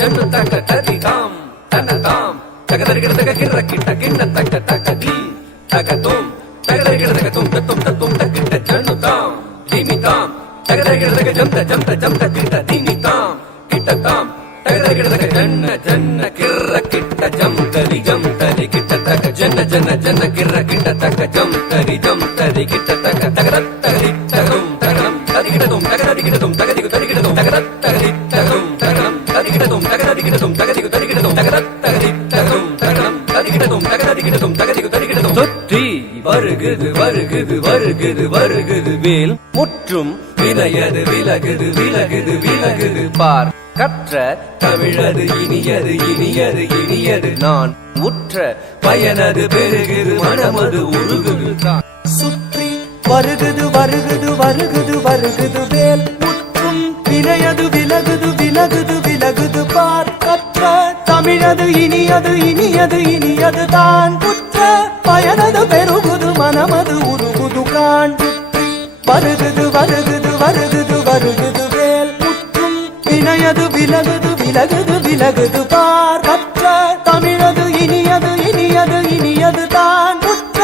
ஜன்னு தக்க ததி தாம் தன தாம் தகதரிகிடதக கிர கிட்ட கிண்ண தக்க தக்க தீ தக தும் தகதரிகிடதக தும் தத்தும் தத்தும் தக்கிட்ட ஜன்னு தாம் தீமி தாம் தகதரிகிடதக ஜம்த ஜம்த ஜம்த கிட்ட தீமி தாம் கிட்ட தாம் தகதரிகிடதக ஜன்ன ஜன்ன கிர கிட்ட ஜம்தரி கிட்ட தக ஜன்ன ஜன்ன ஜன்ன கிர கிட்ட தக ஜம்தரி கிட்ட தக தகதத் தகதி தகதும் தகனம் ததிகிடதும் தகததிகிடதும் தகதிகு ததிகிடதும் தகதத் தகதி தகதும் தகனம் ததிகிடதும் தகததிகிடதும் தகதிகு ததிகிடதும் தகதத் தகதி தகதும் தகனம் ததிகிடதும் தகததிகிடதும் தகதிகு ததிகிடதும் சுற்றி வருகுது வருகுது வருகுது வருகுது வேல் முற்றும் வினையது விலகுது விலகுது விலகுது பார் கற்ற தமிழது இனியது இனியது இனியது நான் உற்ற பயனது பெருகுது மனமது உருகுது தான் சுற்றி வருகுது வருகுது வருகுது வருகுது வேல் முற்றும் வினையது விலகுது விலகுது விலகுது பார் கற்ற தமிழது இனியது இனியது இனியது தான் உற்ற பயனது பெருகுது மனமது உருகுது கான் சுற்றி வருகுது வருகுது வருகுது வருகுது வேல் முற்றும் வினையது விலகுது விலகுது விலகுது பார் கற்ற தமிழது இனியது இனியது இனியது தான் உற்ற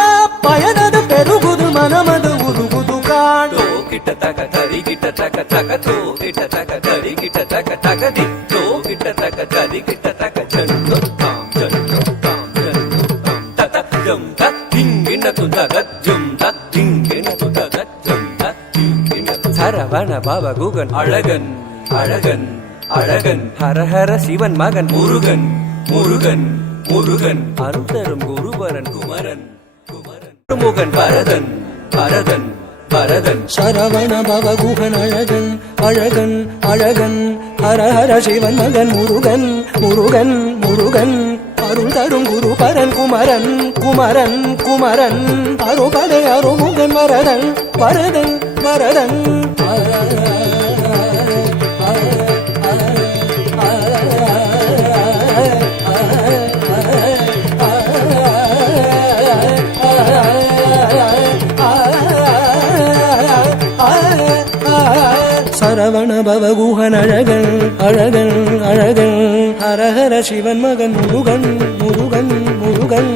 பயனது பெருகுது மனமது உருகுது கான் தோ கிட்ட தக தரி கிட்ட தக தக தோ கிட்ட தக தரி கிட்ட தக தக தி தோ கிட்ட தக தரி கிட்ட தக ஜன்னு தாம் ஜன்னு தாம் ஜன்னு தாம் தத ஜம் தத்திங்கின துதக ஜம் தத்திங்கின துதக ஜம் தத்திங்கின சரவண பவ குகன் அழகன் அழகன் அழகன் ஹரஹர சிவன் மகன் முருகன் முருகன் முருகன் அருள் தரும் குருபரன் குமரன் குமரன் முகன் பரதன் பரதன் பரதன் சரவண பவ குகன் அழகன் அழகன் அழகன் ஹரஹர சிவன் மகன் முருகன் முருகன் முருகன் அருள் தரும் குருபரன் குமரன் குமரன் குமரன் அருபடை அருமுகன் வரதன் வரதன் வரதன் சரவண பவ குகன் அழகன் அழகன் அழகன் ஹரஹர சிவன் மகன் முருகன் முருகன் முருகன்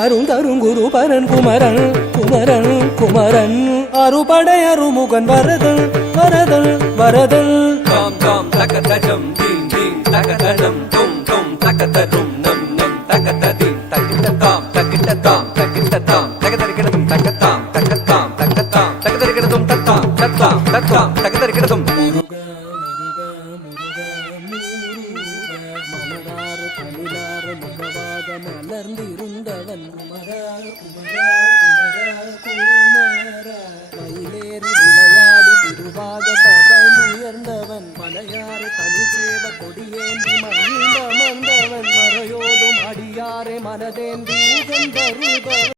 அருள் தரும் குருபரன் குமரன் குமரன் குமரன் அருபடை அருமுகன் வரதன் வரதன் வரதன் தாம் தாம் தகதஜம் தீம் தீம் தகதஜம் தும் தும் தகதரும் நம் நம் தகததி தகிட்ட தாம் தகிட்ட தாம் தகிட்ட தாம் தகதரிகிடதும் தகத்தாம் தகத்தாம் தகத்தாம் தகதரிகிடதும் தத்தாம் தத்தாம் தத்தாம் தகதரிகிடதும் மலர்ந்திருந்தவன் குமரா குமரா குமரா குமரா மயிலேறி விளையாடி திருவாக சபை உயர்ந்தவன் மலையாறு தனி சேவ கொடியேந்தி மகிழ்ந்த மந்தவன் மறையோதும் அடியாரே மனதேந்தி உகந்தருக